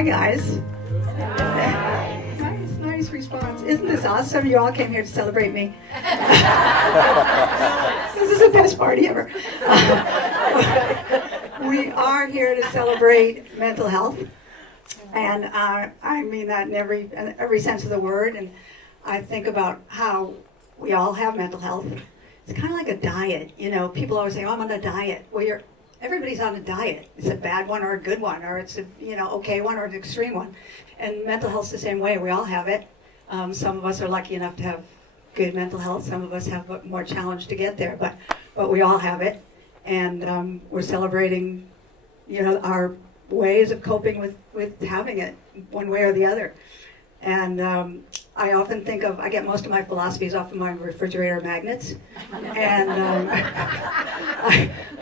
Hi, guys. Nice response. Isn't this awesome? You all came here to celebrate me. This is the best party ever. We are here to celebrate mental health, and I mean that in every sense of the word. And I think about how we all have mental health. It's kind of like a diet. You know, people always say, "Oh, I'm on a diet." Well, everybody's on a diet. It's a bad one or a good one, or it's a okay one or an extreme one. And mental health's the same way. We all have it. Some of us are lucky enough to have good mental health. Some of us have more challenge to get there, but we all have it. And we're celebrating, our ways of coping with having it, one way or the other. And I often think I get most of my philosophies off of my refrigerator magnets. And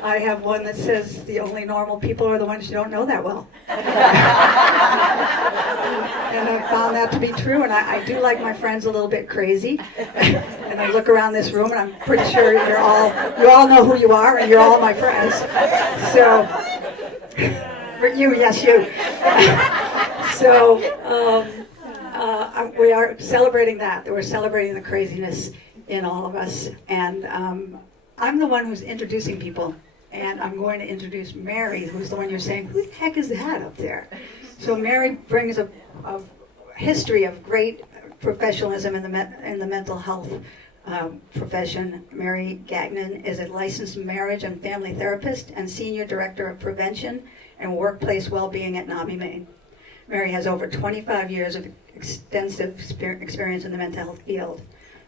I have one that says the only normal people are the ones you don't know that well. And I found that to be true, and I do like my friends a little bit crazy. And I look around this room, and I'm pretty sure you all know who you are, and you're all my friends. So, yes, you. So, we are celebrating that. We're celebrating the craziness in all of us. And I'm the one who's introducing people. And I'm going to introduce Mary, who's the one you're saying, who the heck is that up there? So Mary brings a history of great professionalism in the mental health profession. Mary Gagnon is a licensed marriage and family therapist and senior director of prevention and workplace well-being at NAMI, Maine. Mary has over 25 years of extensive experience in the mental health field.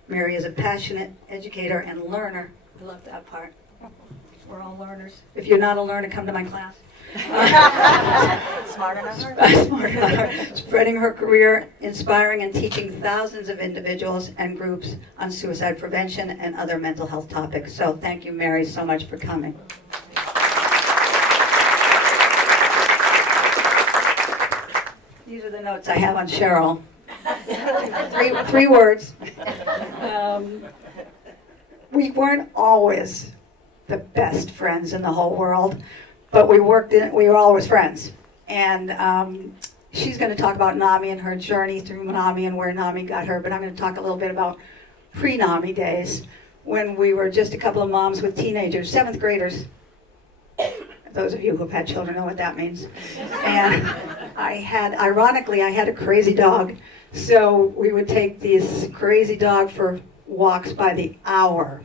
Mary is a passionate educator and learner. I love that part. We're all learners. If you're not a learner, come to my class. Smarter than her. Smarter than her. Spreading her career, inspiring and teaching thousands of individuals and groups on suicide prevention and other mental health topics. So thank you, Mary, so much for coming. These are the notes I have on Cheryl. Three words. We weren't always the best friends in the whole world, but we were always friends. And she's going to talk about NAMI and her journey through NAMI and where NAMI got her, but I'm going to talk a little bit about pre-NAMI days when we were just a couple of moms with teenagers, 7th graders. Those of you who've had children know what that means. And ironically, I had a crazy dog. So we would take this crazy dog for walks by the hour.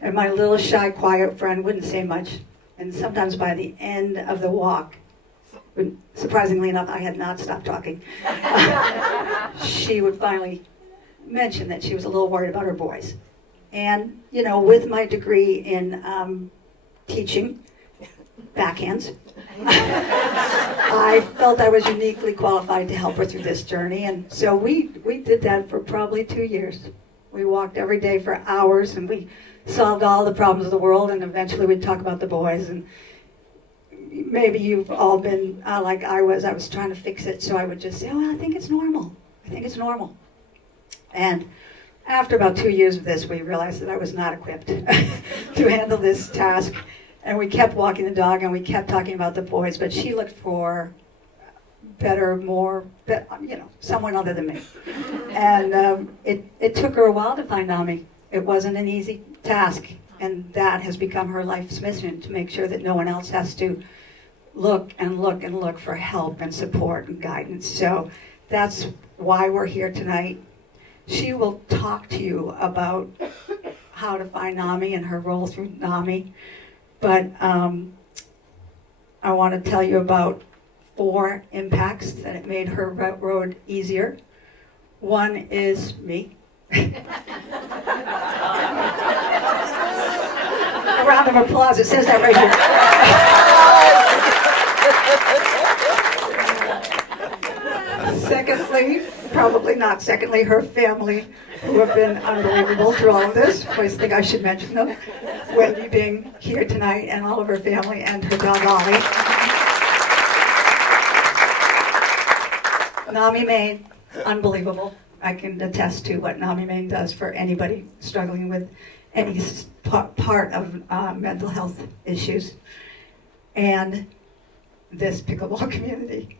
And my little shy, quiet friend wouldn't say much. And sometimes by the end of the walk, surprisingly enough, I had not stopped talking. She would finally mention that she was a little worried about her boys. And, with my degree in teaching, backhands, I felt I was uniquely qualified to help her through this journey. And so we did that for probably 2 years. We walked every day for hours, and we solved all the problems of the world, and eventually we'd talk about the boys. And maybe you've all been like I was trying to fix it, so I would just say, I think it's normal. And after about 2 years of this, we realized that I was not equipped to handle this task. And we kept walking the dog, and we kept talking about the boys, but she looked for someone other than me. And it took her a while to find NAMI. It wasn't an easy task, and that has become her life's mission, to make sure that no one else has to look and look and look for help and support and guidance. So that's why we're here tonight. She will talk to you about how to find NAMI and her role through NAMI. But I want to tell you about 4 impacts that it made her road easier. One is me. A round of applause. It says that right here. Secondly, probably not secondly, her family, who have been unbelievable through all of this. I always think I should mention them. Wendy being here tonight, and all of her family, and her dog Ollie. NAMI Maine, unbelievable. I can attest to what NAMI Maine does for anybody struggling with any part of mental health issues. And this pickleball community.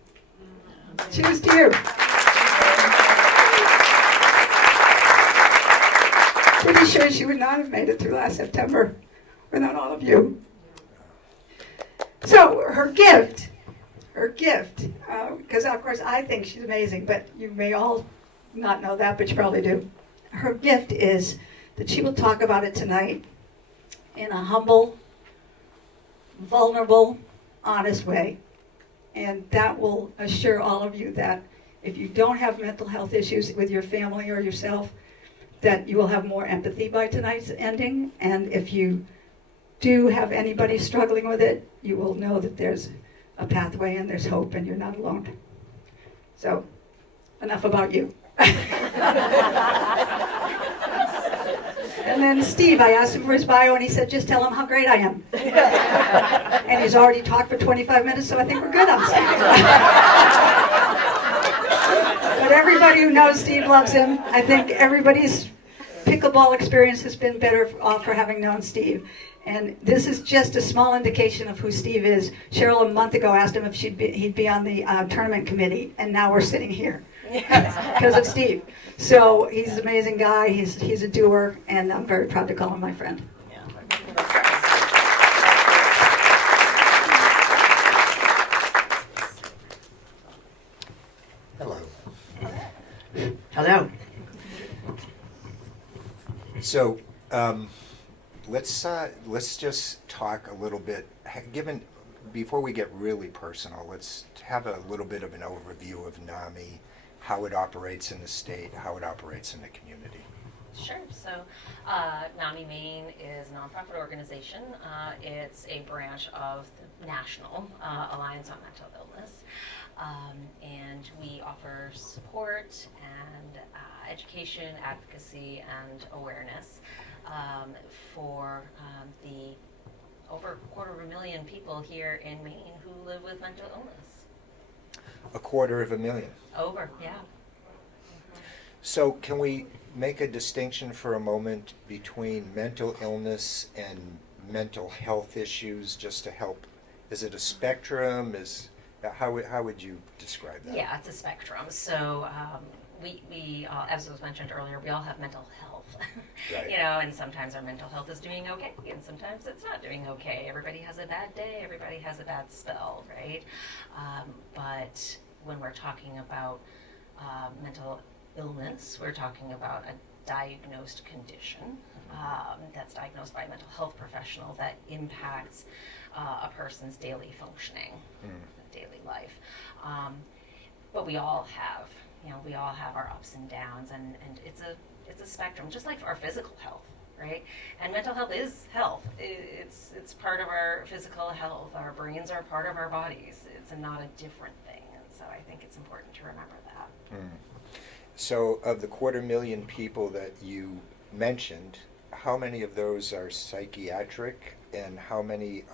Cheers to you. Pretty sure she would not have made it through last September without all of you. So her gift, because of course I think she's amazing, but you may all not know that, but you probably do. Her gift is that she will talk about it tonight in a humble, vulnerable, honest way. And that will assure all of you that if you don't have mental health issues with your family or yourself, that you will have more empathy by tonight's ending. And if you do have anybody struggling with it, you will know that there's a pathway and there's hope and you're not alone. So, enough about you. And then Steve, I asked him for his bio and he said, just tell him how great I am. And he's already talked for 25 minutes, so I think we're good on Steve. But everybody who knows Steve loves him. I think everybody's pickleball experience has been better off for having known Steve. And this is just a small indication of who Steve is. Cheryl a month ago asked him if he'd be on the tournament committee, and now we're sitting here because of Steve. So he's an amazing guy. He's a doer, and I'm very proud to call him my friend. Hello. Hello. So let's just talk a little bit. Before we get really personal, let's have a little bit of an overview of NAMI, how it operates in the state, how it operates in the community. Sure. So NAMI Maine is a nonprofit organization. It's a branch of the National Alliance on Mental Illness. And we offer support and education, advocacy, and awareness for the over 250,000 people here in Maine who live with mental illness. 250,000. Over, yeah. So can we make a distinction for a moment between mental illness and mental health issues, just to help? Is it a spectrum? How would you describe that? Yeah, it's a spectrum. So we as was mentioned earlier, we all have mental health. Right. And sometimes our mental health is doing okay, and sometimes it's not doing okay. Everybody has a bad day. Everybody has a bad spell, right? But when we're talking about mental illness, we're talking about a diagnosed condition that's diagnosed by a mental health professional that impacts a person's daily functioning, daily life. But we all have, our ups and downs, and it's a spectrum, just like our physical health, right? And mental health is health. It's part of our physical health. Our brains are part of our bodies. It's not a different thing, and so I think it's important to remember that. So of the 250,000 people that you mentioned, how many of those are psychiatric, and how many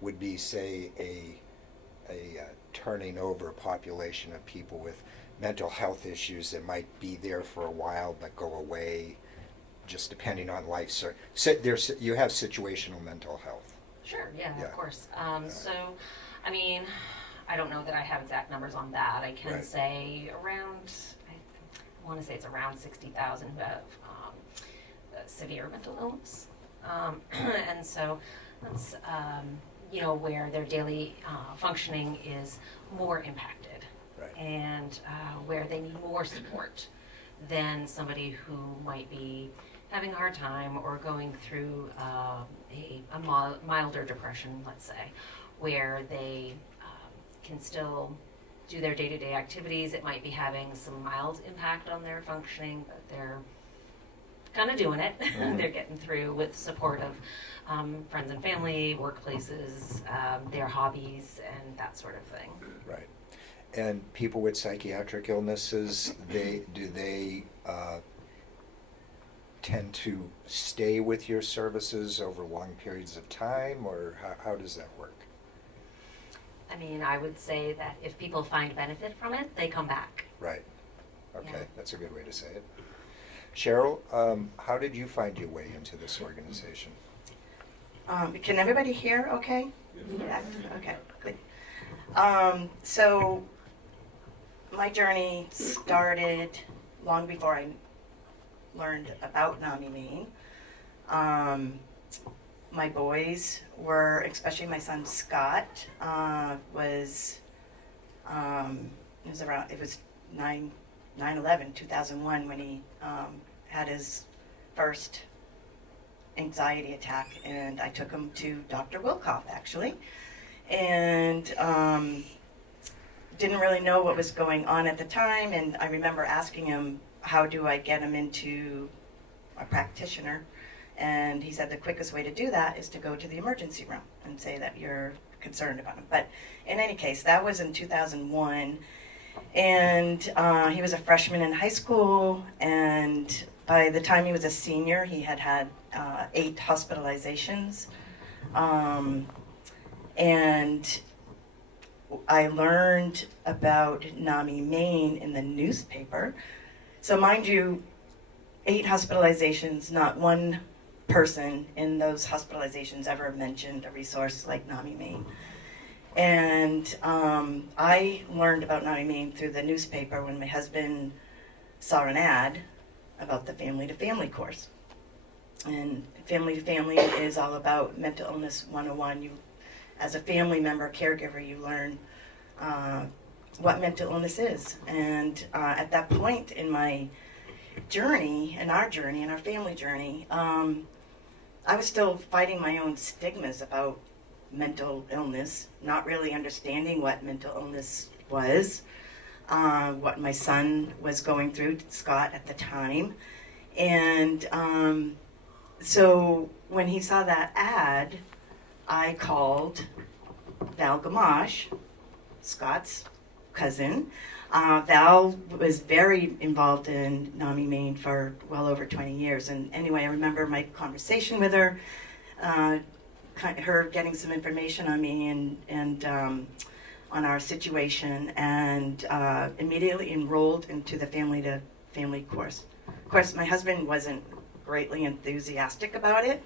would be, say, a turning over population of people with mental health issues that might be there for a while but go away, just depending on life. So you have situational mental health. Sure, yeah. Of course. So, I mean, I don't know that I have exact numbers on that. I can say around, I want to say it's around 60,000 who have severe mental illness. And so that's, where their daily functioning is more impacted. Right. And where they need more support than somebody who might be having a hard time or going through a milder depression, let's say, where they can still do their day-to-day activities. It might be having some mild impact on their functioning, but they're kind of doing it. They're getting through with support of friends and family, workplaces, their hobbies, and that sort of thing. Right. And people with psychiatric illnesses, do they tend to stay with your services over long periods of time, or how does that work? I mean, I would say that if people find benefit from it, they come back. Right. Okay, Yeah. That's a good way to say it. Cheryl, how did you find your way into this organization? Can everybody hear okay? Yeah. Okay, good. So my journey started long before I learned about NAMI Maine. My boys were, especially my son Scott, it was 9/11, 2001 when he had his first anxiety attack, and I took him to Dr. Wilkoff actually, and didn't really know what was going on at the time, and I remember asking him, how do I get him into a practitioner? And he said the quickest way to do that is to go to the emergency room and say that you're concerned about him. But in any case, that was in 2001, and he was a freshman in high school, and by the time he was a senior, he had had 8 hospitalizations. And I learned about NAMI Maine in the newspaper. So mind you, 8 hospitalizations, not one person in those hospitalizations ever mentioned a resource like NAMI Maine. And I learned about NAMI Maine through the newspaper when my husband saw an ad about the Family to Family course. And Family to Family is all about mental illness 101. As a family member, caregiver, you learn what mental illness is. And at that point in my journey, in our family journey, I was still fighting my own stigmas about mental illness, not really understanding what mental illness was, what my son was going through, Scott, at the time. And so when he saw that ad, I called Val Gamache, Scott's cousin. Val was very involved in NAMI Maine for well over 20 years. And anyway, I remember my conversation with her, her getting some information on me and on our situation, and immediately enrolled into the Family to Family course. Of course, my husband wasn't greatly enthusiastic about it.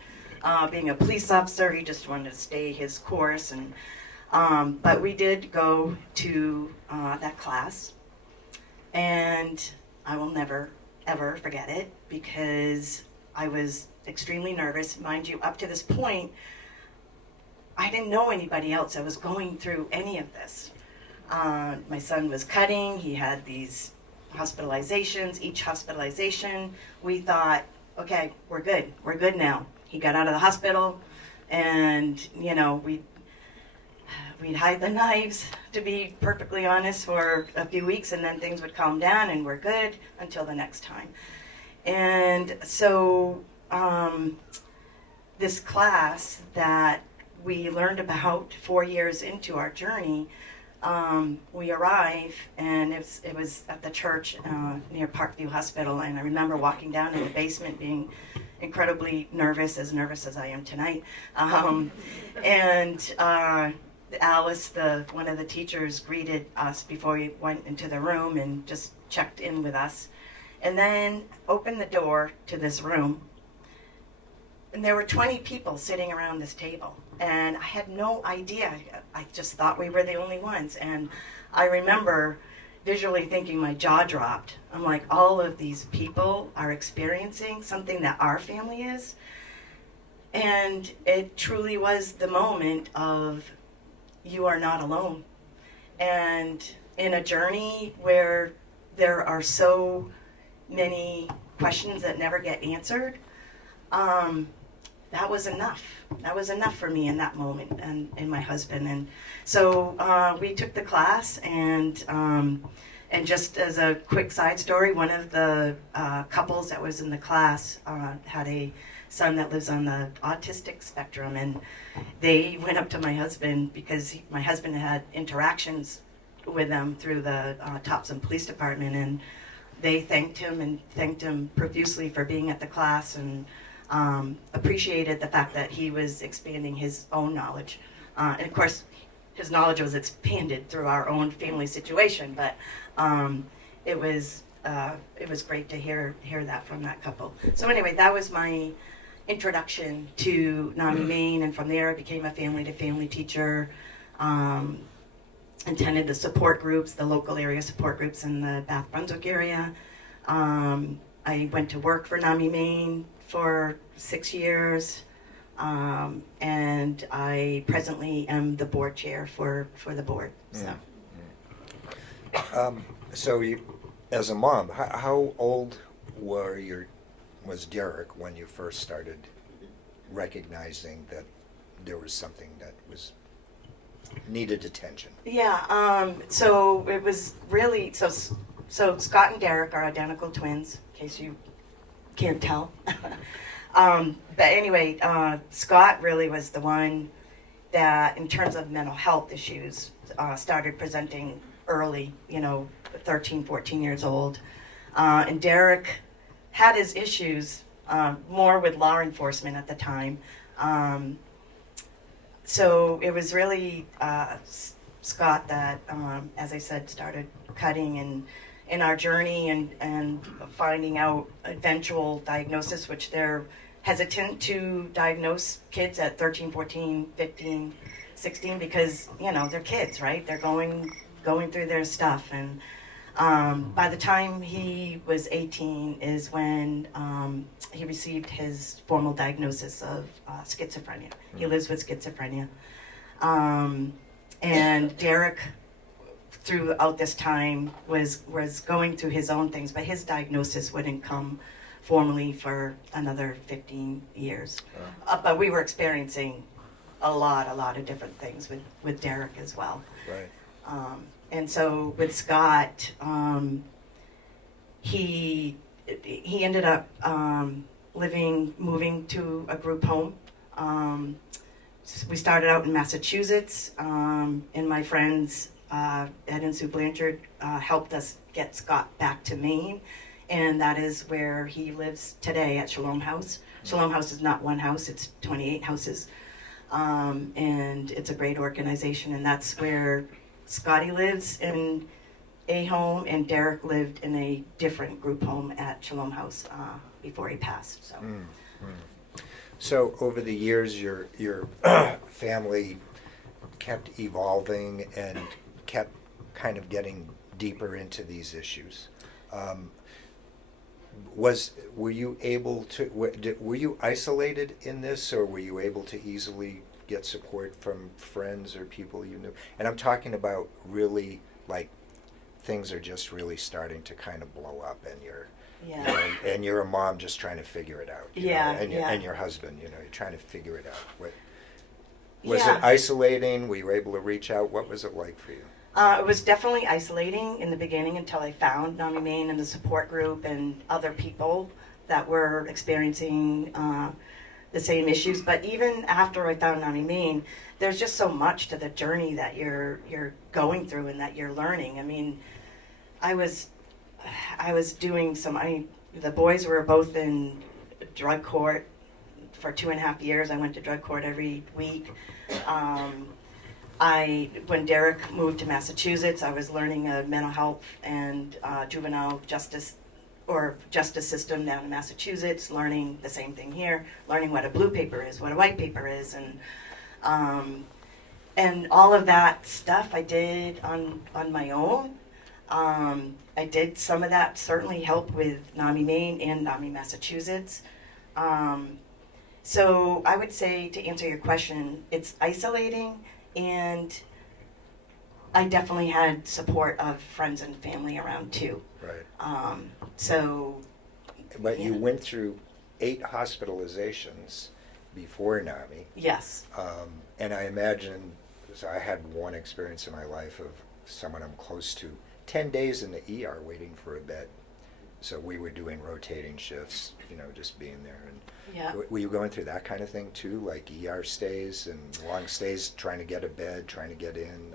Being a police officer, he just wanted to stay his course, and but we did go to that class, and I will never ever forget it because I was extremely nervous. Mind you, up to this point, I didn't know anybody else that was going through any of this. My son was cutting. He had these hospitalizations. Each hospitalization, we thought, okay, we're good now. He got out of the hospital, and we'd hide the knives, to be perfectly honest, for a few weeks, and then things would calm down and we're good until the next time. And so this class that we learned about 4 years into our journey, we arrive, and it was at the church near Parkview Hospital, and I remember walking down in the basement being incredibly nervous as I am tonight. And Alice, one of the teachers, greeted us before we went into the room and just checked in with us, and then opened the door to this room. And there were 20 people sitting around this table, and I had no idea. I just thought we were the only ones. And I remember visually thinking my jaw dropped. I'm like, all of these people are experiencing something that our family is. And it truly was the moment of, you are not alone. And in a journey where there are so many questions that never get answered, that was enough. That was enough for me in that moment, and my husband. And so we took the class, and just as a quick side story, one of the couples that was in the class had a son that lives on the autistic spectrum, and they went up to my husband because my husband had interactions with them through the Topsom Police Department, and they thanked him profusely for being at the class, and appreciated the fact that he was expanding his own knowledge. And of course, his knowledge was expanded through our own family situation, but it was great to hear that from that couple. So anyway, that was my introduction to NAMI Maine, and from there I became a family to family teacher. attended the support groups, the local area support groups in the Bath Brunswick area. I went to work for NAMI Maine for 6 years, and I presently am the board chair for the board. So. So you, as a mom, how old was Derek when you first started recognizing that there was something that needed attention? Yeah, so it was really, so Scott and Derek are identical twins, in case you can't tell. But anyway, Scott really was the one that, in terms of mental health issues, started presenting early, 13, 14 years old. And Derek had his issues more with law enforcement at the time. So it was really Scott that, as I said, started cutting in our journey and finding out eventual diagnosis, which they're hesitant to diagnose kids at 13, 14, 15, 16 because, they're kids, right? They're going through their stuff. And by the time he was 18 is when he received his formal diagnosis of schizophrenia. He lives with schizophrenia. And Derek, throughout this time, was going through his own things, but his diagnosis wouldn't come formally for another 15 years. But we were experiencing a lot of different things with Derek as well. Right. And so with Scott, he ended up moving to a group home. We started out in Massachusetts, and my friends, Ed and Sue Blanchard, helped us get Scott back to Maine, and that is where he lives today at Shalom House. Shalom House is not one house, it's 28 houses, and it's a great organization, and that's where Scotty lives in a home, and Derek lived in a different group home at Shalom House before he passed. So. So over the years, your family kept evolving and kept kind of getting deeper into these issues. Were you able to? Were you isolated in this, or were you able to easily get support from friends or people you knew? And I'm talking about really like things are just really starting to kind of blow up, and and you're a mom just trying to figure it out. And your husband, you're trying to figure it out. Was it isolating? Were you able to reach out? What was it like for you? It was definitely isolating in the beginning until I found NAMI Maine and the support group and other people that were experiencing the same issues. But even after I found NAMI Maine, there's just so much to the journey that you're going through and that you're learning. I mean, I was doing the boys were both in drug court for 2.5 years. I went to drug court every week. When Derek moved to Massachusetts, I was learning a mental health and juvenile justice system down in Massachusetts, learning the same thing here, learning what a blue paper is, what a white paper is, and all of that stuff I did on my own. I did some of that certainly help with NAMI Maine and NAMI Massachusetts. So I would say, to answer your question, it's isolating, and I definitely had support of friends and family around too. Right. But you went through 8 hospitalizations before NAMI. Yes. And I imagine, so I had one experience in my life of someone I'm close to, 10 days in the ER waiting for a bed. So we were doing rotating shifts, just being there. And Yeah. were you going through that kind of thing too, like ER stays and long stays, trying to get a bed, trying to get in?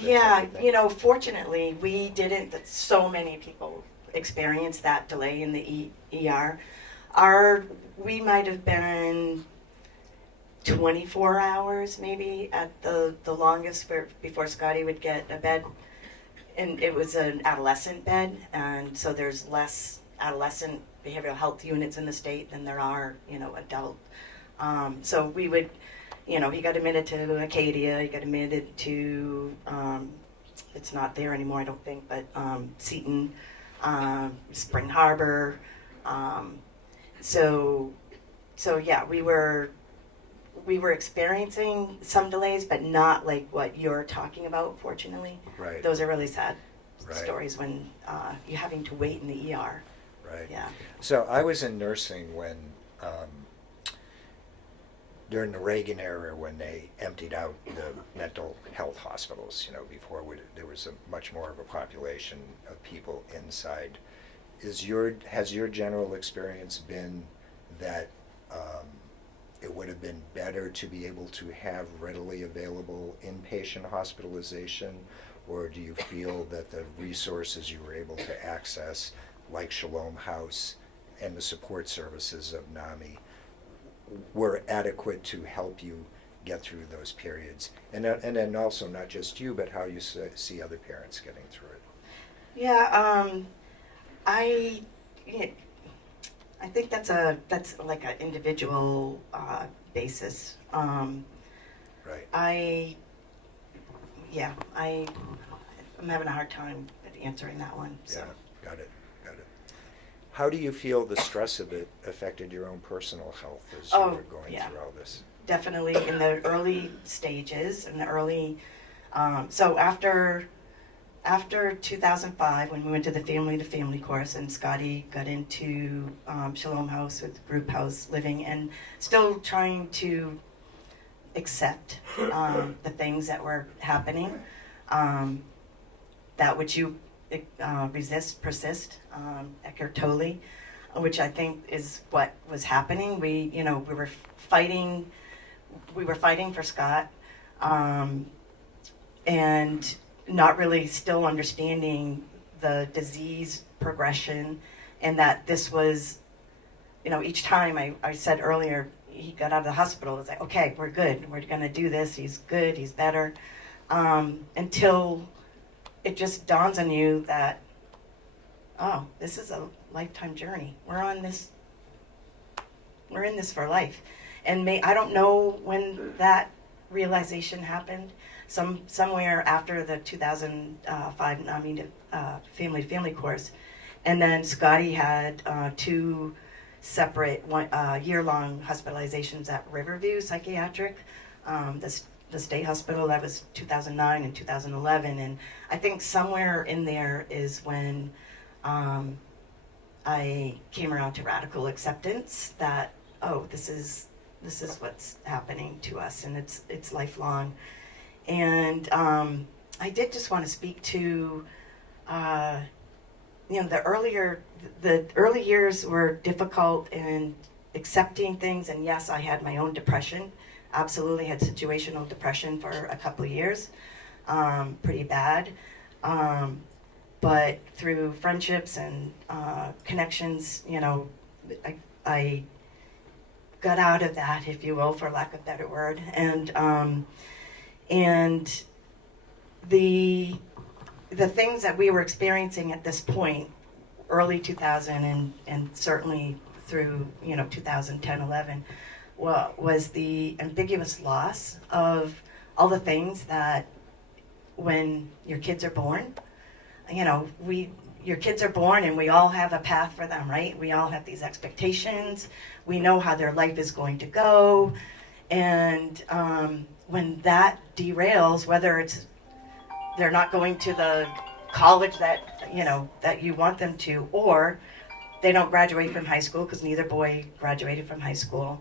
Yeah, fortunately, we didn't. So many people experienced that delay in the ER. We might have been 24 hours maybe at the longest before Scotty would get a bed. And it was an adolescent bed, and so there's less adolescent behavioral health units in the state than there are, adult. So we would, he got admitted to Acadia, he got admitted to it's not there anymore, I don't think, but Seton, Spring Harbor. So yeah, we were experiencing some delays, but not like what you're talking about, fortunately. Right. Those are really sad Right. stories when you're having to wait in the ER. Right. Yeah. So I was in nursing when, during the Reagan era, when they emptied out the mental health hospitals, before there was much more of a population of people inside. Has your general experience been that it would have been better to be able to have readily available inpatient hospitalization, or do you feel that the resources you were able to access, like Shalom House and the support services of NAMI, were adequate to help you get through those periods? And then also not just you, but how you see other parents getting through it. Yeah, I think that's like an individual basis. Right. I'm having a hard time answering that one. So. Yeah, got it. How do you feel the stress of it affected your own personal health as you were going through all this? Definitely in the early stages, so after 2005, when we went to the family-to-family course, and Scotty got into Shalom House with group house living, and still trying to accept the things that were happening, that which you resist, persist, Eckhart Tolle, which I think is what was happening. We were fighting for Scott, and not really still understanding the disease progression, and that this was, each time I said earlier, he got out of the hospital, it's like, okay, we're good, we're gonna do this, he's good, he's better, until it just dawns on you that, oh, this is a lifetime journey. We're in this for life. And I don't know when that realization happened. Somewhere after the 2005 family course. And then Scotty had 2 separate year-long hospitalizations at Riverview Psychiatric, the state hospital. That was 2009 and 2011. And I think somewhere in there is when I came around to radical acceptance that, oh, this is what's happening to us, and it's lifelong. And I did just want to speak to, the early years were difficult in accepting things, and yes, I had my own depression. Absolutely had situational depression for a couple of years, pretty bad. But through friendships and connections, I got out of that, if you will, for lack of a better word. And the things that we were experiencing at this point, early 2000 and certainly through 2010, 11, was the ambiguous loss of all the things that when your kids are born, your kids are born and we all have a path for them, right? We all have these expectations. We know how their life is going to go. And when that derails, whether it's they're not going to the college that you want them to, or they don't graduate from high school, because neither boy graduated from high school.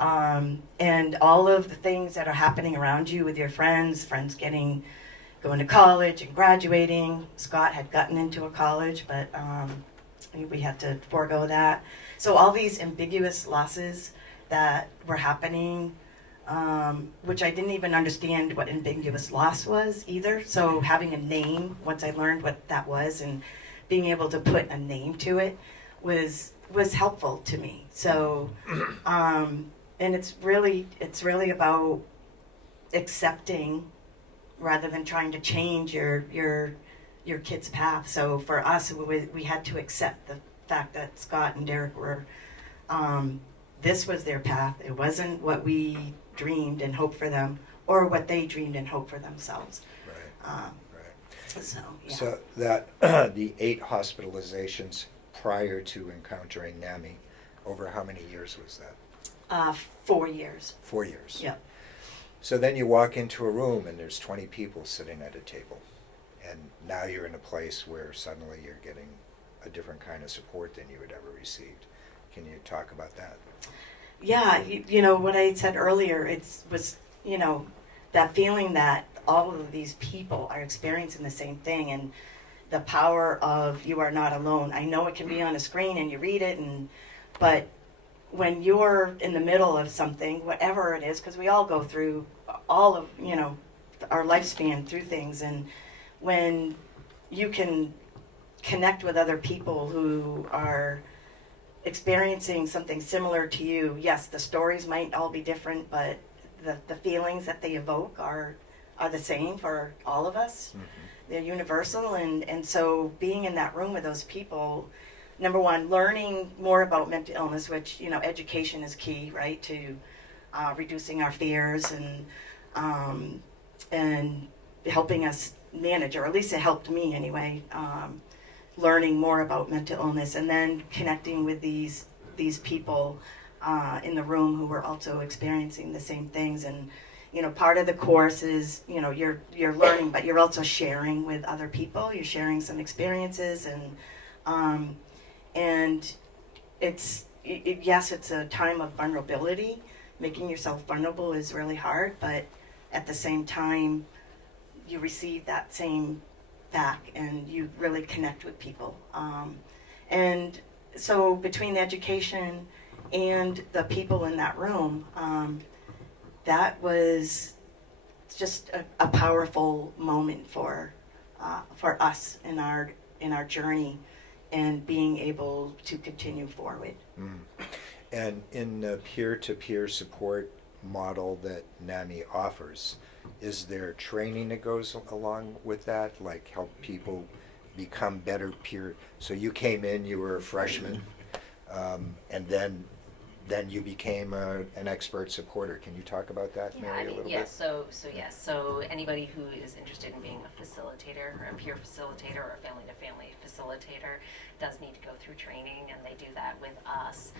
And all of the things that are happening around you with your friends going to college and graduating. Scott had gotten into a college, but we had to forego that. So all these ambiguous losses that were happening, which I didn't even understand what ambiguous loss was either. So having a name, once I learned what that was and being able to put a name to it was helpful to me. So, and it's really about accepting rather than trying to change your kid's path. So for us, we had to accept the fact that Scott and Derek were, this was their path. It wasn't what we dreamed and hoped for them, or what they dreamed and hoped for themselves. Right. Right. So, yeah. So that the 8 hospitalizations prior to encountering NAMI, over how many years was that? 4 years. 4 years. Yep. So then you walk into a room and there's 20 people sitting at a table, and now you're in a place where suddenly you're getting a different kind of support than you had ever received. Can you talk about that? Yeah, you know, what I had said earlier, was, you know, that feeling that all of these people are experiencing the same thing, and the power of you are not alone. I know it can be on a screen and you read it, but when you're in the middle of something, whatever it is, because we all go through all of, you know, our lifespan through things, and when you can connect with other people who are experiencing something similar to you, yes, the stories might all be different, but the feelings that they evoke are the same for all of us. Mm-hmm. They're universal, and so being in that room with those people, number one, learning more about mental illness, which, you know, education is key, right, to reducing our fears and helping us manage, or at least it helped me anyway, learning more about mental illness, and then connecting with these people in the room who were also experiencing the same things. And you know, part of the course is, you know, you're learning, but you're also sharing with other people. You're sharing some experiences, and it's yes, it's a time of vulnerability. Making yourself vulnerable is really hard, but at the same time, you receive that same back, and you really connect with people. And so between the education and the people in that room, that was just a powerful moment for us in our journey, and being able to continue forward. Mm. And in the peer-to-peer support model that NAMI offers, is there training that goes along with that, like help people become better peer? So you came in, you were a freshman, and then you became an expert supporter. Can you talk about that, Mary, a little bit? So anybody who is interested in being a facilitator, or a peer facilitator, or a family-to-family facilitator does need to go through training, and they do that with us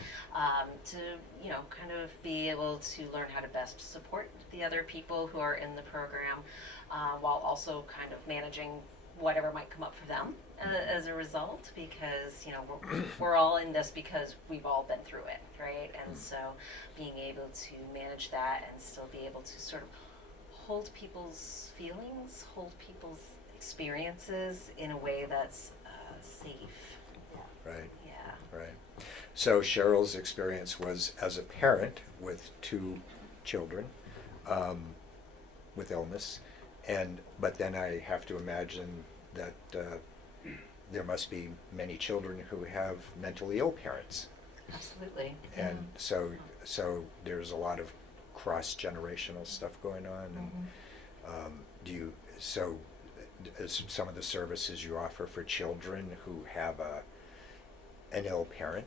to, you know, kind of be able to learn how to best support the other people who are in the program, while also kind of managing whatever might come up for them as a result, because, you know, we're all in this because we've all been through it, right? And so being able to manage that and still be able to sort of hold people's feelings, hold people's experiences in a way that's safe. Right. Yeah. Right. So Cheryl's experience was as a parent with 2 children with illness, but then I have to imagine that there must be many children who have mentally ill parents, Absolutely. and so there's a lot of cross-generational stuff going on. And some of the services you offer for children who have an ill parent?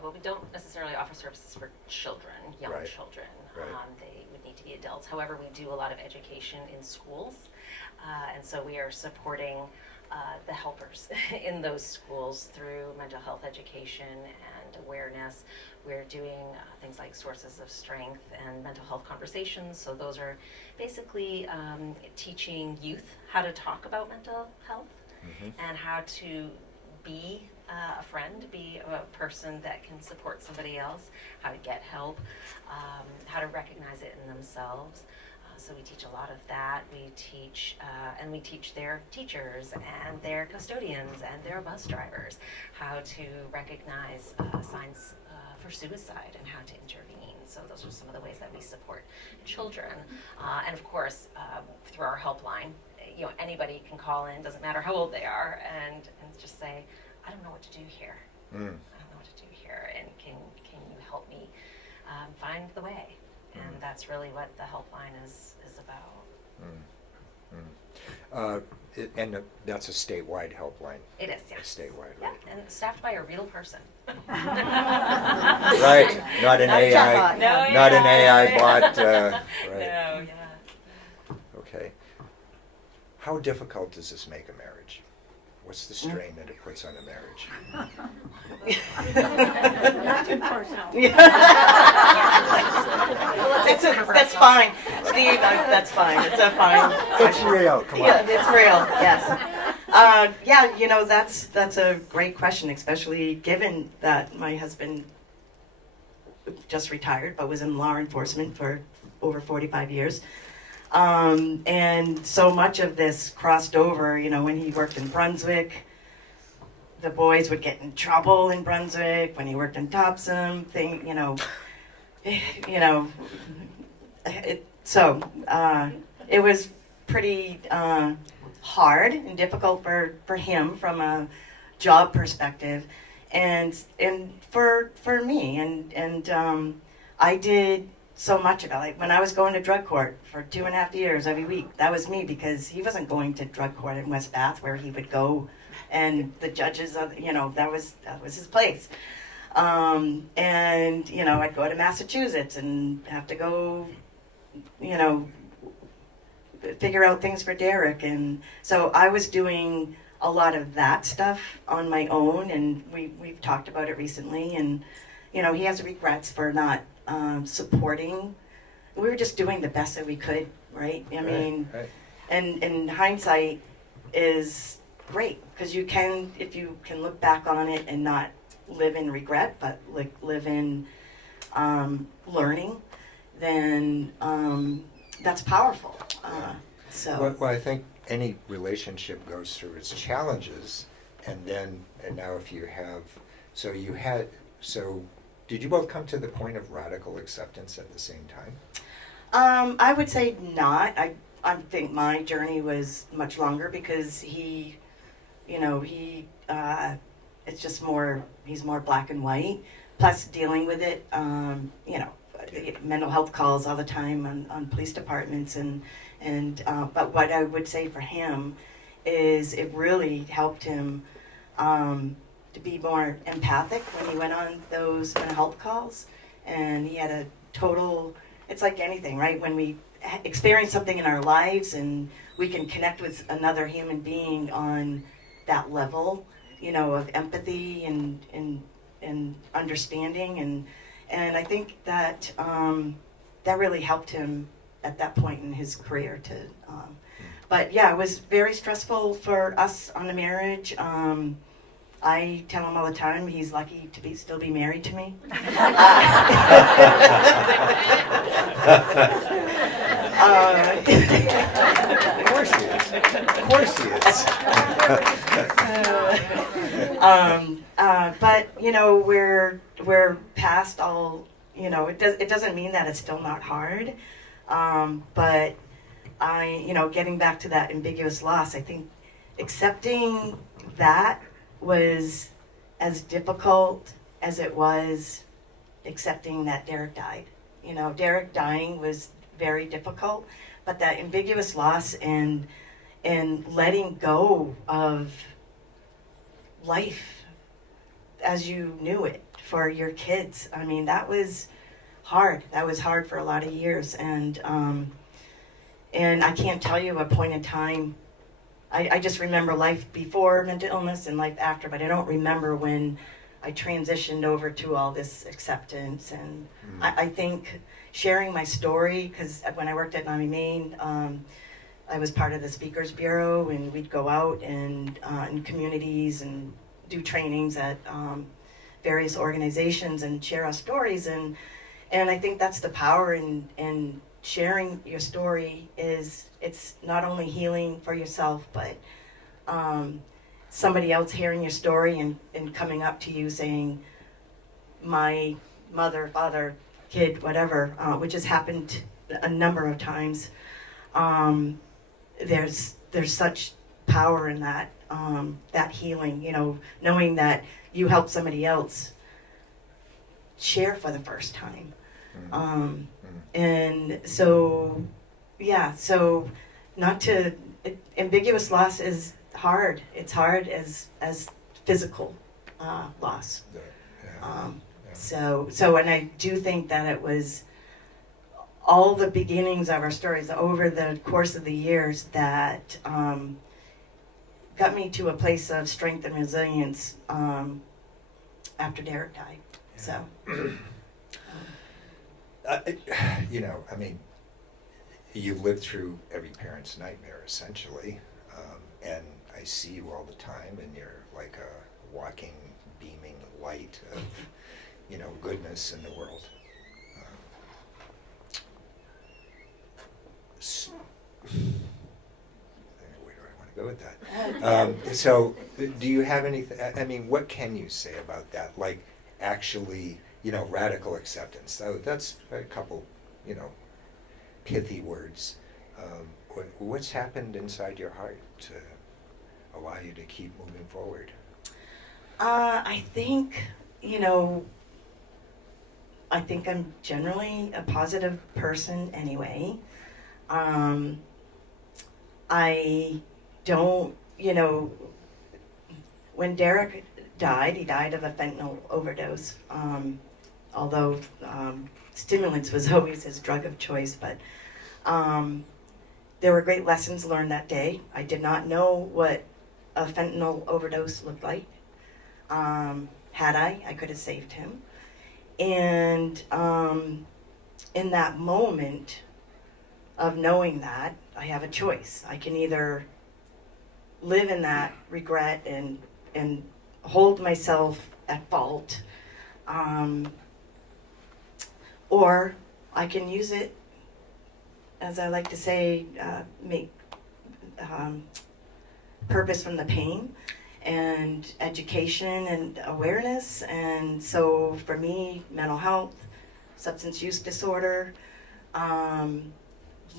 Well, we don't necessarily offer services for children, young Right. children. Right. They would need to be adults. However, we do a lot of education in schools, and so we are supporting the helpers in those schools through mental health education and awareness. We're doing things like sources of strength and mental health conversations. So those are basically teaching youth how to talk about mental health and how to be a friend, be a person that can support somebody else, how to get help, how to recognize it in themselves. So we teach a lot of that. We teach, and we teach their teachers and their custodians and their bus drivers how to recognize signs for suicide and how to intervene. So those are some of the ways that we support children. And of course, through our helpline, you know, anybody can call in, doesn't matter how old they are, and just say, I don't know what to do here. I don't know what to do here, and can you help me find the way? And that's really what the helpline is about. And that's a statewide helpline. It is, yes. Statewide, Yeah, right? and staffed by a real person. Right, not an Not a AI, chatbot, no. not an Yeah. AI bot. Right. No, yeah. Okay. How difficult does this make a marriage? What's the strain that it puts on a marriage? Not too personal. That's fine, Steve. That's fine. It's a fine. It's real, come on. Yeah, it's real. Yes. Yeah, you know, that's a great question, especially given that my husband just retired, but was in law enforcement for over 45 years. And so much of this crossed over, you know, when he worked in Brunswick, the boys would get in trouble in Brunswick. When he worked in Topsom, it was pretty hard and difficult for him from a job perspective, and for me, and I did so much of it. Like when I was going to drug court for 2.5 years every week, that was me, because he wasn't going to drug court in West Bath where he would go, and the judges, that was his place. And you know, I'd go to Massachusetts and have to go, you know, figure out things for Derek, and so I was doing a lot of that stuff on my own, and we've talked about it recently, and you know, he has regrets for not supporting. We were just doing the best that we could, right? I mean, Right. and hindsight is great, because if you can look back on it and not live in regret, but live in learning, then that's powerful. Well, I think any relationship goes through its challenges, and now if you have, so did you both come to the point of radical acceptance at the same time? I would say not. I think my journey was much longer, because he, it's just more, he's more black and white, plus dealing with it, mental health calls all the time on police departments, but what I would say for him is it really helped him to be more empathic when he went on those mental health calls, and he had a total, it's like anything, right? When we experience something in our lives and we can connect with another human being on that level, of empathy and understanding, and I think that that really helped him at that point in his career but yeah, it was very stressful for us on the marriage. I tell him all the time he's lucky to still be married to me. Of course he is. Of course he is. But we're past all. It doesn't mean that it's still not hard. But getting back to that ambiguous loss, I think accepting that was as difficult as it was accepting that Derek died. Derek dying was very difficult, but that ambiguous loss and letting go of life as you knew it for your kids. I mean, that was hard. That was hard for a lot of years, and I can't tell you a point in time. I just remember life before mental illness and life after, but I don't remember when I transitioned over to all this acceptance. And I think sharing my story, because when I worked at NAMI Maine, I was part of the Speakers Bureau, and we'd go out and in communities and do trainings at various organizations and share our stories. And I think that's the power in sharing your story. It's not only healing for yourself, but somebody else hearing your story and coming up to you saying, my mother, father, kid, whatever, which has happened a number of times. There's such power in that, that healing, knowing that you helped somebody else share for the first time. And so, yeah, ambiguous loss is hard. It's hard as physical loss. Yeah. So, and I do think that it was all the beginnings of our stories over the course of the years that got me to a place of strength and resilience after Derek died. So, You know, I mean, you've lived through every parent's nightmare, essentially, and I see you all the time, and you're like a walking, beaming light of, you know, goodness in the world. Where do I want to go with that? So, do you have anything? I mean, what can you say about that? Like, actually, you know, radical acceptance. So that's a couple, you know, pithy words. What's happened inside your heart to allow you to keep moving forward? I think, you know, I think I'm generally a positive person anyway. I don't, you know, when Derek died, he died of a fentanyl overdose. Although stimulants was always his drug of choice, but there were great lessons learned that day. I did not know what a fentanyl overdose looked like. Had I could have saved him. And in that moment of knowing that, I have a choice. I can either live in that regret and hold myself at fault, or I can use it, as I like to say, make purpose from the pain and education and awareness. And so for me, mental health, substance use disorder,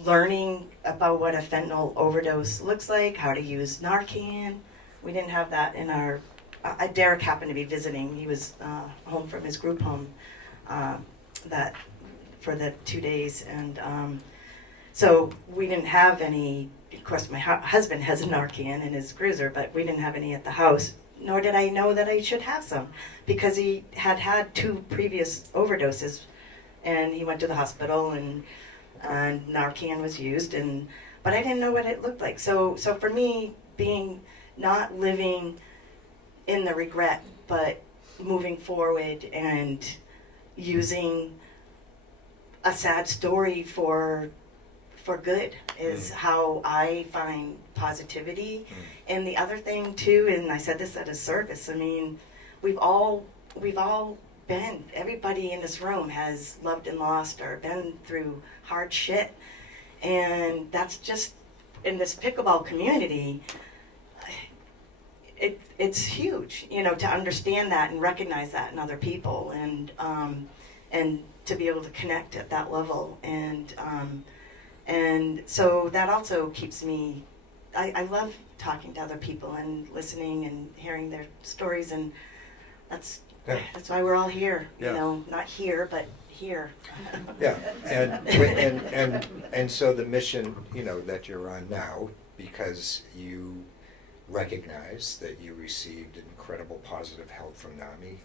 learning about what a fentanyl overdose looks like, how to use Narcan. We didn't have that in our, Derek happened to be visiting. He was home from his group home that for the 2 days. And so we didn't have any. Of course, my husband has a Narcan in his cruiser, but we didn't have any at the house, nor did I know that I should have some, because he had had 2 previous overdoses, and he went to the hospital, and Narcan was used, but I didn't know what it looked like. So for me, being not living in the regret, but moving forward and using a sad story for good is how I find positivity. And the other thing too, and I said this at a service, I mean, we've all been, everybody in this room has loved and lost or been through hard shit. And that's just, in this pickleball community, it's huge, you know, to understand that and recognize that in other people, and to be able to connect at that level. And so that also keeps me, I love talking to other people and listening and hearing their stories, and that's why we're all here, you know, not here, but here. Yeah, and so the mission, you know, that you're on now, because you recognize that you received incredible positive help from NAMI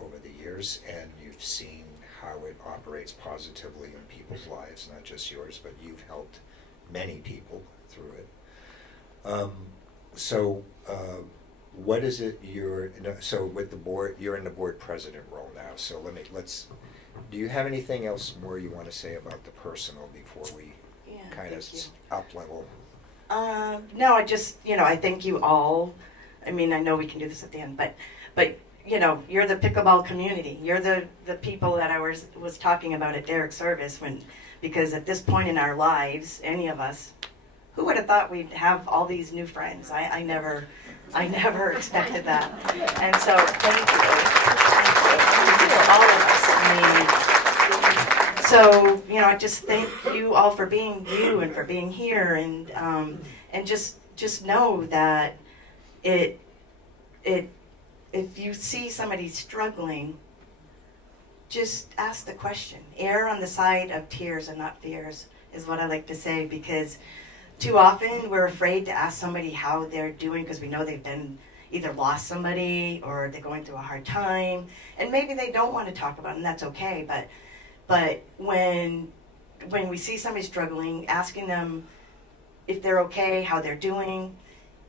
over the years, and you've seen how it operates positively in people's lives, not just yours, but you've helped many people through it. So what is it so with the board, you're in the board president role now, so do you have anything else more you want to say about the personal before we kind of up level? No, I just, you know, I thank you all. I mean, I know we can do this at the end, but you know, you're the pickleball community. You're the people that I was talking about at Derek's service, because at this point in our lives, any of us, who would have thought we'd have all these new friends? I never expected that. And so thank you. All of us. I mean, so, you know, I just thank you all for being you and for being here, and just know that if you see somebody struggling, just ask the question. Err on the side of tears and not fears is what I like to say, because too often we're afraid to ask somebody how they're doing because we know they've been either lost somebody or they're going through a hard time, and maybe they don't want to talk about it, and that's okay, but when when we see somebody struggling, asking them if they're okay, how they're doing,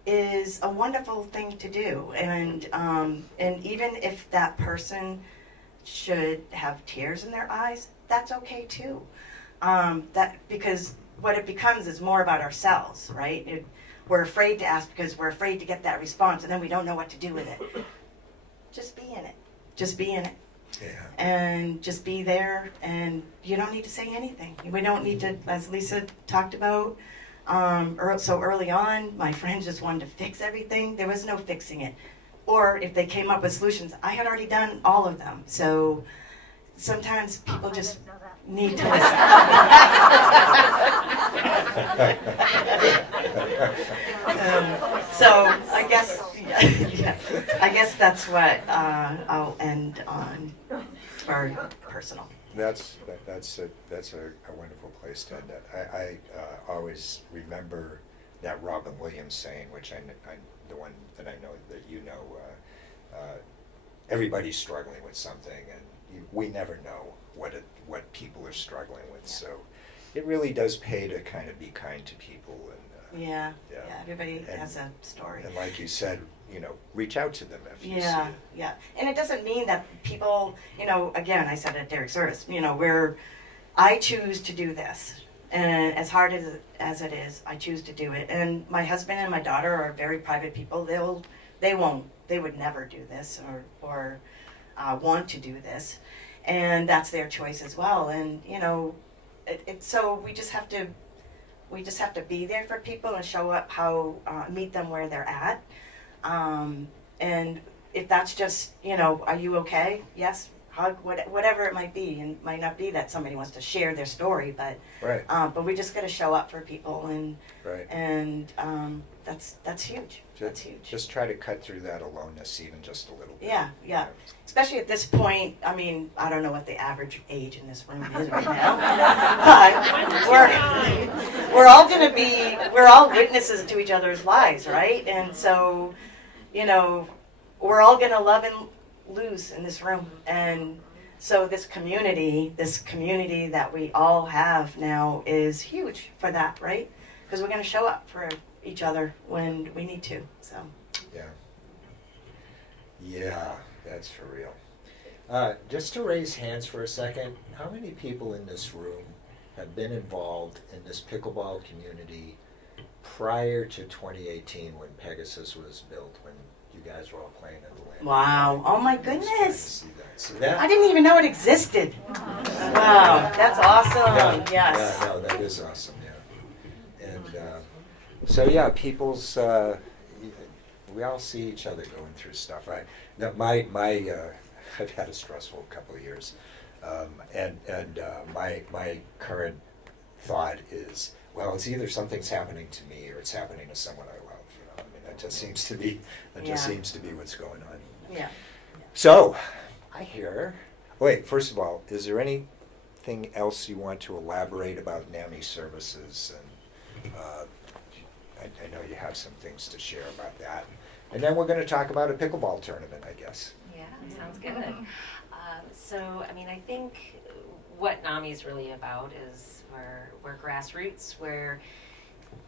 is a wonderful thing to do. And even if that person should have tears in their eyes, that's okay too. Because what it becomes is more about ourselves, right? We're afraid to ask because we're afraid to get that response, and then we don't know what to do with it. Just be in it. Just be in it. Yeah. And just be there, and you don't need to say anything. We don't need to, as Lisa talked about, so early on, my friends just wanted to fix everything. There was no fixing it. Or if they came up with solutions, I had already done all of them. So sometimes people just need to listen. So I guess, yeah, I guess that's what I'll end on for personal. That's a wonderful place to end it. I always remember that Robin Williams saying, which I the one that I know that you know, everybody's struggling with something, and we never know what people are struggling with. Yeah. So it really does pay to kind of be kind to people and Yeah, yeah. everybody And- has a story. and like you said, reach out to them if you see Yeah, it. yeah. And it doesn't mean that people, again, I said at Derek's service, I choose to do this. And as hard as it is, I choose to do it. And my husband and my daughter are very private people. They would never do this or want to do this. And that's their choice as well. And, so we just have to be there for people and show up meet them where they're at. And if that's just, are you okay? Yes, hug, whatever it might be. And it might not be that somebody wants to share their story, but Right. but we just got to show up for people, Right. and that's huge. That's huge. Just try to cut through that aloneness even just a little bit. Yeah. Especially at this point, I mean, I don't know what the average age in this room is right now, but we're all witnesses to each other's lives, right? And so, we're all gonna love and lose in this room. And so this community that we all have now is huge for that, right? Because we're gonna show up for each other when we need to, so. Yeah, that's for real. Just to raise hands for a second, how many people in this room have been involved in this pickleball community prior to 2018 when Pegasus was built, when you guys were all playing in the land? Wow, oh my I was trying to goodness. see that. See that? I didn't even know it existed. Wow, that's awesome, yes. Yeah, no, that is awesome, yeah. And so, yeah, people's, we all see each other going through stuff. I've had a stressful couple of years, and my current thought is, well, it's either something's happening to me or it's happening to someone I love. I mean, that just seems to be what's going on. Yeah. So, I hear. Wait, first of all, is there anything else you want to elaborate about NAMI services? And I know you have some things to share about that. And then we're going to talk about a pickleball tournament, I guess. Yeah, sounds good. So, I mean, I think what NAMI is really about is we're grassroots, we're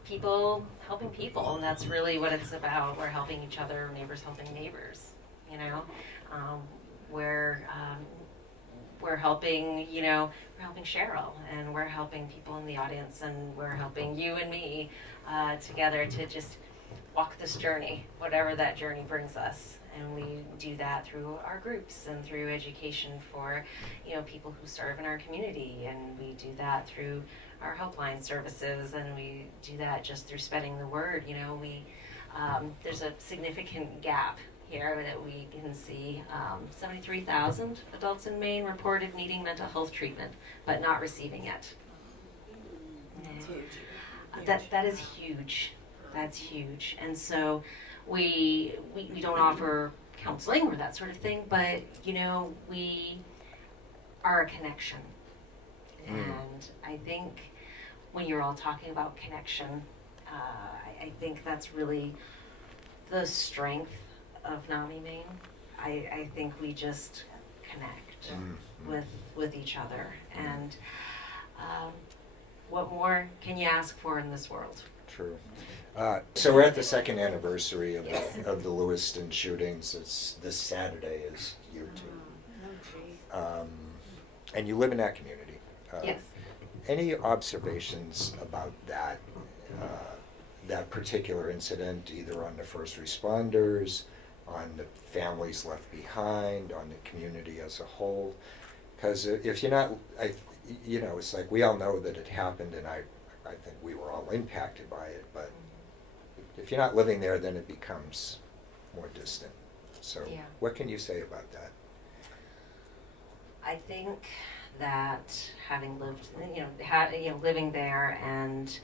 people helping people, and that's really what it's about. We're helping each other, neighbors helping neighbors, we're helping, we're helping Cheryl, and we're helping people in the audience, and we're helping you and me together to just walk this journey, whatever that journey brings us. And we do that through our groups and through education for, people who serve in our community. And we do that through our helpline services, and we do that just through spreading the word. There's a significant gap here that we can see. 73,000 adults in Maine reported needing mental health treatment, but not receiving it. That's huge. That is huge. That's huge. And so we don't offer counseling or that sort of thing, but we are a connection. And I think when you're all talking about connection, I think that's really the strength of NAMI Maine. I think we just connect with each other. And what more can you ask for in this world? True. So we're at the second anniversary of the Lewiston shootings. It's this Saturday is year 2. And you live in that community. Yes. Any observations about that particular incident, either on the first responders, on the families left behind, on the community as a whole? Because if you're not, it's like we all know that it happened, and I think we were all impacted by it, but if you're not living there, then it becomes more distant. So Yeah. what can you say about that? I think that having lived, living there and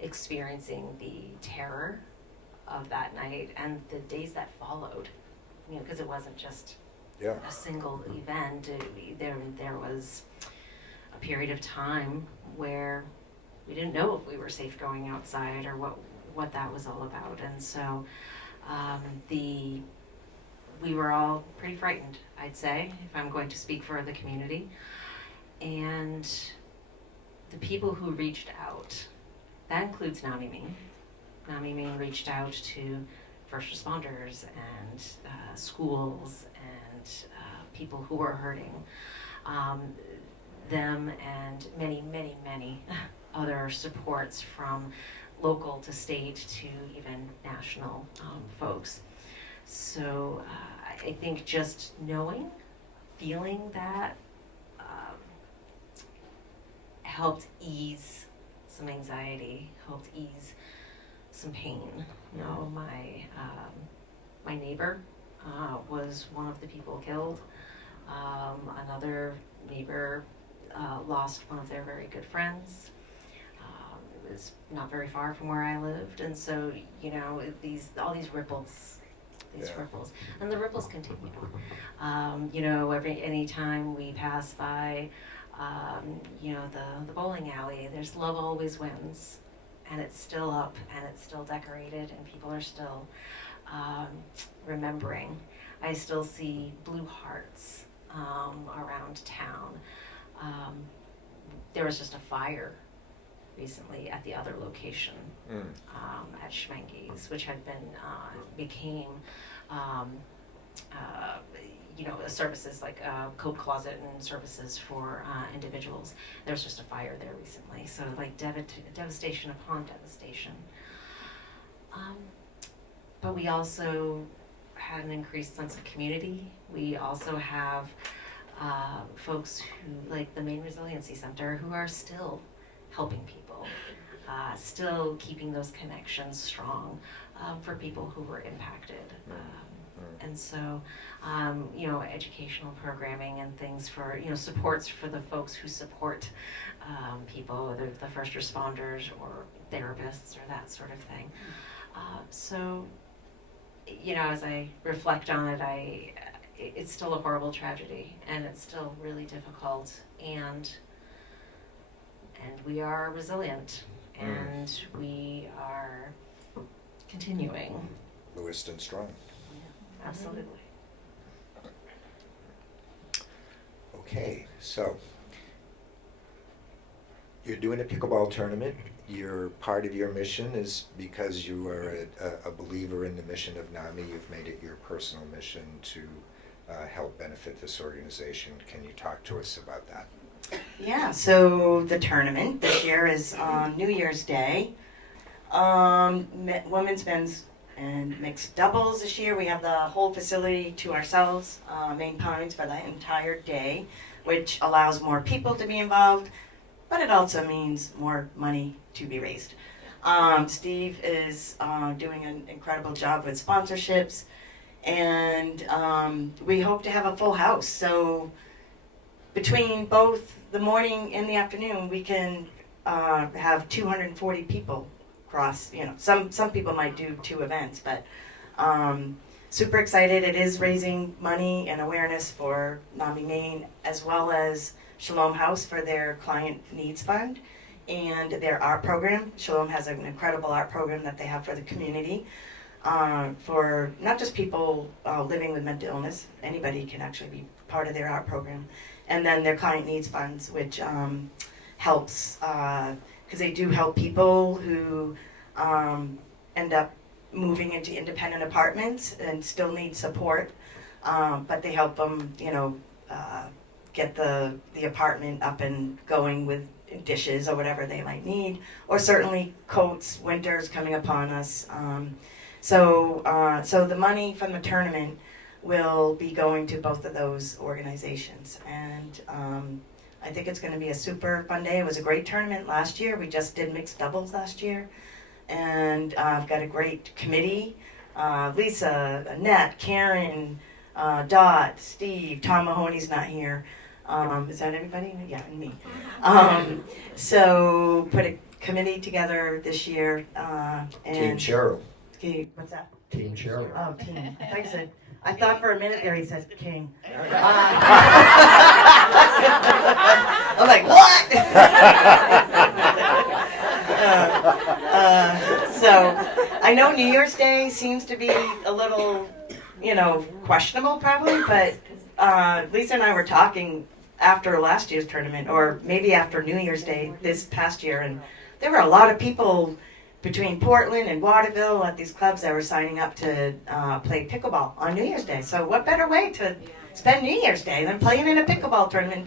experiencing the terror of that night and the days that followed, because it wasn't just Yeah. a single event. There was a period of time where we didn't know if we were safe going outside or what that was all about, and so we were all pretty frightened, I'd say, if I'm going to speak for the community. And the people who reached out, that includes NAMI Maine. NAMI Maine reached out to first responders and schools and people who were hurting. Them and many, many, many other supports from local to state to even national folks. So I think just feeling that helped ease some anxiety, helped ease some pain. My neighbor was one of the people killed. Another neighbor lost one of their very good friends. It was not very far from where I lived, and so all these ripples. Ripples, and the ripples continue. Anytime we pass by, the bowling alley, there's Love Always Wins, and it's still up, and it's still decorated, and people are still remembering. I still see blue hearts around town. There was just a fire recently at the other location at Schmenke's, which had became services like coat closet and services for individuals. There was just a fire there recently, so like devastation upon devastation. But we also had an increased sense of community. We also have folks who, like the Maine Resiliency Center, who are still helping people, still keeping those connections strong for people who were impacted. And so, educational programming and things for, supports for the folks who support people, whether the first responders or therapists or that sort of thing. So, as I reflect on it, it's still a horrible tragedy, and it's still really difficult, and we are resilient, and we are continuing. Lewiston strong. Absolutely. Okay, so you're doing a pickleball tournament. Part of your mission is because you are a believer in the mission of NAMI. You've made it your personal mission to help benefit this organization. Can you talk to us about that? Yeah, so the tournament this year is on New Year's Day. Women's, men's, and mixed doubles this year. We have the whole facility to ourselves, Main Pines, for the entire day, which allows more people to be involved, but it also means more money to be raised. Steve is doing an incredible job with sponsorships, and we hope to have a full house. So between both the morning and the afternoon, we can have 240 people across. Some people might do 2 events, but super excited. It is raising money and awareness for NAMI Maine, as well as Shalom House for their Client Needs Fund and their art program. Shalom has an incredible art program that they have for the community, for not just people living with mental illness. Anybody can actually be part of their art program. And then their Client Needs Funds, which helps because they do help people who end up moving into independent apartments and still need support. But they help them, get the apartment up and going with dishes or whatever they might need, or certainly coats. Winter's coming upon us. So the money from the tournament will be going to both of those organizations, and I think it's going to be a super fun day. It was a great tournament last year. We just did mixed doubles last year, and I've got a great committee. Lisa, Annette, Karen, Dot, Steve, Tom Mahoney's not here. Is that everybody? Yeah, and me. So put a committee together this year. And Team Cheryl. What's that? Team Cheryl. Oh, Team. I thought for a minute there he said King. I'm like, what? So I know New Year's Day seems to be a little, questionable probably, but Lisa and I were talking after last year's tournament, or maybe after New Year's Day this past year, and there were a lot of people between Portland and Waterville at these clubs that were signing up to play pickleball on New Year's Day. So what better way to spend New Year's Day than playing in a pickleball tournament,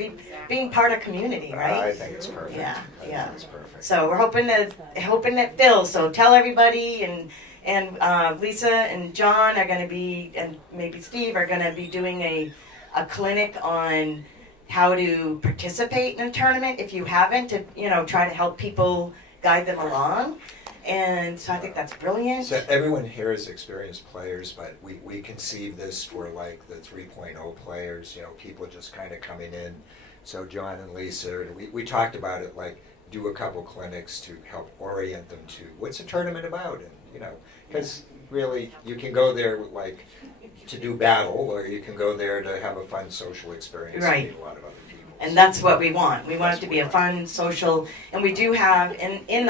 being part of community, right? I think it's perfect. Yeah. I think it's perfect. So we're hoping that fills. So tell everybody, and Lisa and John are going to be, and maybe Steve are going to be doing a clinic on how to participate in a tournament if you haven't, to try to help people, guide them along. And so I think that's brilliant. So everyone here is experienced players, but we conceive this for like the 3.0 players, people just kind of coming in. So John and Lisa, we talked about it, like do a couple clinics to help orient them to what's a tournament about, and because really you can go there like to do battle, or you can go there to have a fun social experience Right. and meet a lot of other people. And that's what we want. We want it to be a fun, social, and we do have, in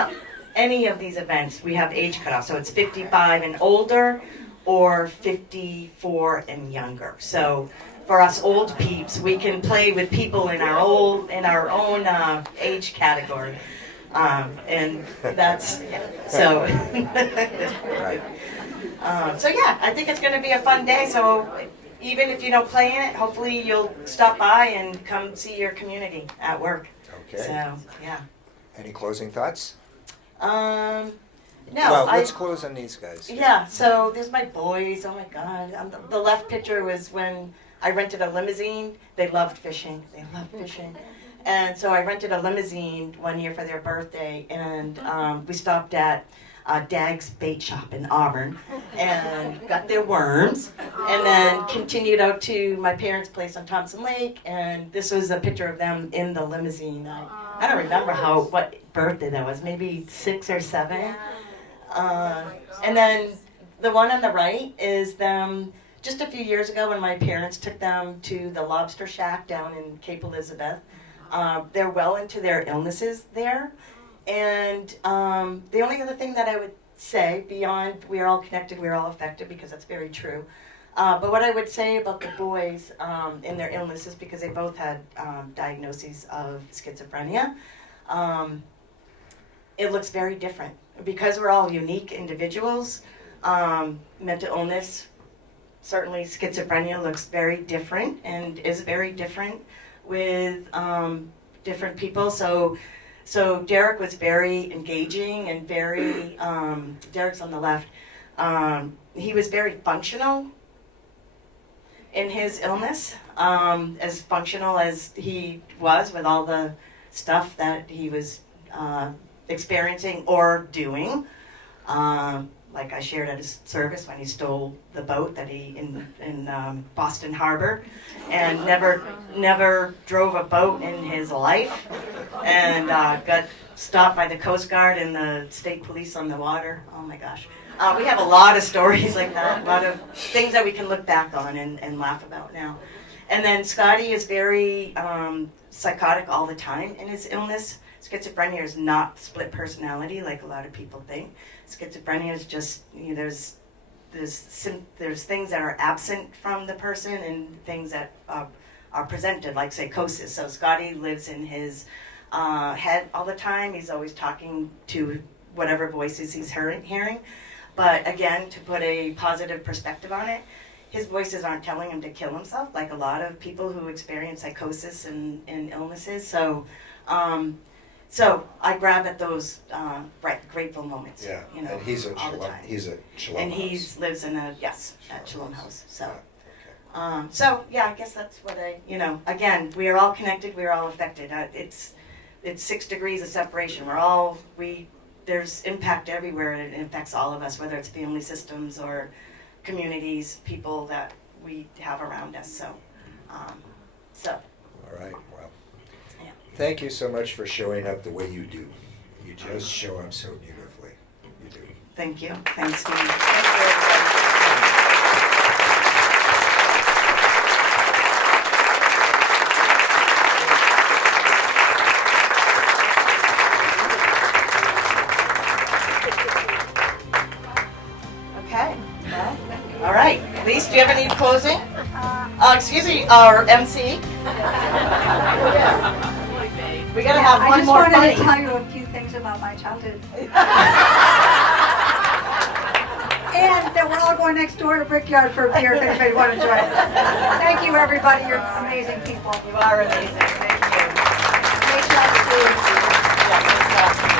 any of these events, we have age cutoff. So it's 55 and older, or 54 and younger. So for us old peeps, we can play with people in our own age category. And that's, so. Right. So yeah, I think it's going to be a fun day. So even if you don't play in it, hopefully you'll stop by and come see your community at work. Okay. So yeah. Any closing thoughts? No. Well, let's close on these guys. Yeah. So there's my boys. Oh my God. The left picture was when I rented a limousine. They loved fishing. And so I rented a limousine one year for their birthday, and we stopped at Dag's Bait Shop in Auburn and got their worms, and then continued out to my parents' place on Thompson Lake, and this was a picture of them in the limousine. I don't remember what birthday that was, maybe 6 or 7. And then the one on the right is them just a few years ago when my parents took them to the Lobster Shack down in Cape Elizabeth. They're well into their illnesses there. And the only other thing that I would say, beyond we're all connected, we're all affected, because that's very true. But what I would say about the boys in their illnesses, because they both had diagnoses of schizophrenia, it looks very different. Because we're all unique individuals, mental illness, certainly schizophrenia looks very different and is very different with different people. So Derek was very engaging and very, Derek's on the left, he was very functional in his illness, as functional as he was with all the stuff that he was experiencing or doing. Like I shared at his service when he stole the boat that he in Boston Harbor, and never drove a boat in his life, and got stopped by the Coast Guard and the state police on the water. Oh my gosh. We have a lot of stories like that, a lot of things that we can look back on and laugh about now. And then Scotty is very psychotic all the time in his illness. Schizophrenia is not split personality like a lot of people think. Schizophrenia is just, there's things that are absent from the person and things that are presented, like psychosis. So Scotty lives in his head all the time. He's always talking to whatever voices he's hearing. But again, to put a positive perspective on it, his voices aren't telling him to kill himself, like a lot of people who experience psychosis and illnesses. So I grab at those grateful moments. Yeah, you know, and he's a all the Shalom, time. he's a Shalom And house. he lives in a Shalom house. So. Yeah, So yeah, I guess that's what again, we are all connected, we are all affected. It's 6 degrees of separation. There's impact everywhere, and it affects all of us, whether it's family systems or communities, people that we have around us. So, all right, well, yeah. thank you so much for showing up the way you do. You just show up so beautifully. You do. Thank you. Thanks, Steve. Thank you, everybody. Okay. Well, all right. Lise, do you have any closing? Excuse me, our MC. We gotta have I one just more wanted funny. to tell you a few things about my childhood. And that we're all going next door to Brickyard for a beer if anybody want to join us. Thank you, everybody. You're amazing people. You are amazing. Thank you. Great job, Steve. Yeah, good stuff.